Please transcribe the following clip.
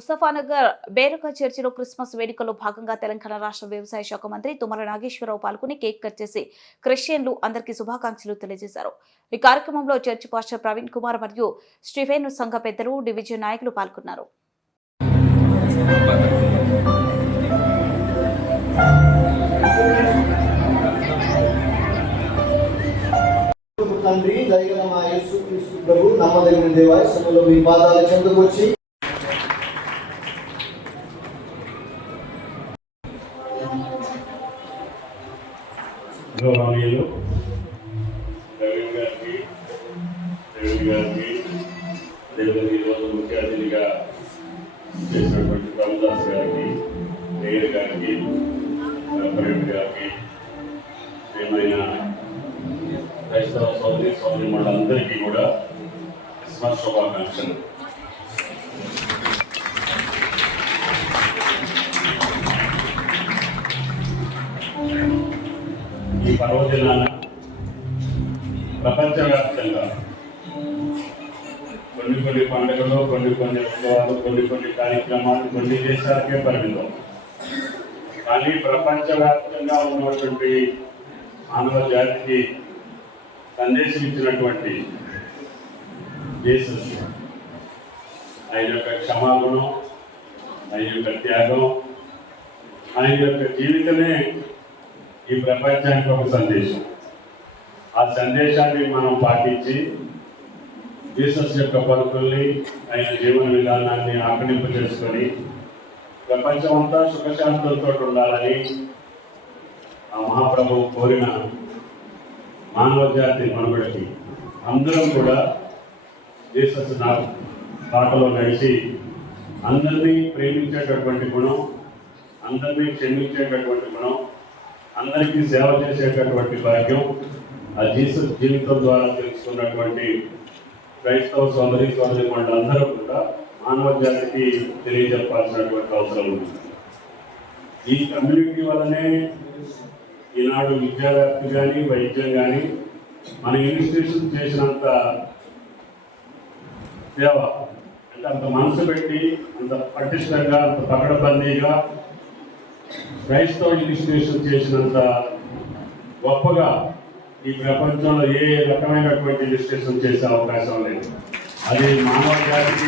ముస్తఫానగర్ బేరక చర్చిలో క్రిస్మస్ వేడుకల్లో భాగంగా తెలంగాణ రాష్ట్ర వ్యవసాయ శాఖ మంత్రి తుమ్మల నాగేశ్వరరావు పాల్గొని కేక్ కట్ చేసి క్రిస్టియన్లు అందరికీ శుభాకాంక్షలు తెలియజేశారు. ఈ కార్యక్రమంలో చర్చి పాస్టర్ ప్రవీణ్ కుమార్ మరియు స్టీఫెన్ సంఘ పెద్దలు డివిజన్ నాయకులు పాల్గొన్నారు. తండ్రి దయగల మా యేసు క్రీస్తు ప్రభు నమ్మదగిన దేవాయ సమయంలో మీ పాదాలు చెందుకొచ్చి గౌరవనీయులు రవీంద్ర గారికి రవీంద్ర గారికి అదేవిధంగా ఈరోజు ముఖ్య అతిథిగా చేసినటువంటి రామదాస్ గారికి మేయర్ గారికి కలెక్టర్ గారికి ఏమైనా క్రైస్తవ సోదరి సోదరి వాళ్ళందరికీ కూడా క్రిస్మస్ శుభాకాంక్షలు. ఈ పర్వదినాన ప్రపంచవ్యాప్తంగా కొన్ని కొన్ని పండుగలు కొన్ని కొన్ని ఉత్సవాలు కొన్ని కొన్ని కార్యక్రమాలు కొన్ని దేశాలకే పరిమితం. కానీ ప్రపంచవ్యాప్తంగా ఉన్నటువంటి మానవ జాతికి సందేశం ఇచ్చినటువంటి జీసస్ ఆయన యొక్క క్షమాగుణం ఆయన యొక్క త్యాగం ఆయన యొక్క జీవితమే ఈ ప్రపంచానికి ఒక సందేశం. ఆ సందేశాన్ని మనం పాటించి జీసస్ యొక్క పలుకుల్ని ఆయన జీవన విధానాన్ని ఆకలింపు చేసుకొని ప్రపంచం అంతా సుఖశాంతులతో ఉండాలని ఆ మహాప్రభువు కోరిన మానవ జాతి మనుగడకి అందరం కూడా జీసస్ నా బాటలో నడిచి అందరినీ ప్రేమించేటటువంటి గుణం అందరినీ క్షమించేటటువంటి గుణం అందరికీ సేవ చేసేటటువంటి భాగ్యం ఆ జీసస్ జీవితం ద్వారా తెలుసుకున్నటువంటి క్రైస్తవ సోదరి సోదరి వాళ్ళందరూ కూడా మానవ జాతికి తెలియజెప్పాల్సినటువంటి అవసరం ఉంది. ఈ కమ్యూనిటీ వల్లనే ఈనాడు విద్యావ్యాప్తి కానీ వైద్యం కానీ మన ఇన్స్టిట్యూషన్ చేసినంత సేవ అంటే అంత మనసు పెట్టి అంత పటిష్టంగా అంత పకడబందీగా క్రైస్తవ ఇన్స్టిట్యూషన్ చేసినంత గొప్పగా ఈ ప్రపంచంలో ఏ రకమైనటువంటి ఇన్స్టిట్యూషన్ చేసే అవకాశం లేదు. అది మానవ జాతికి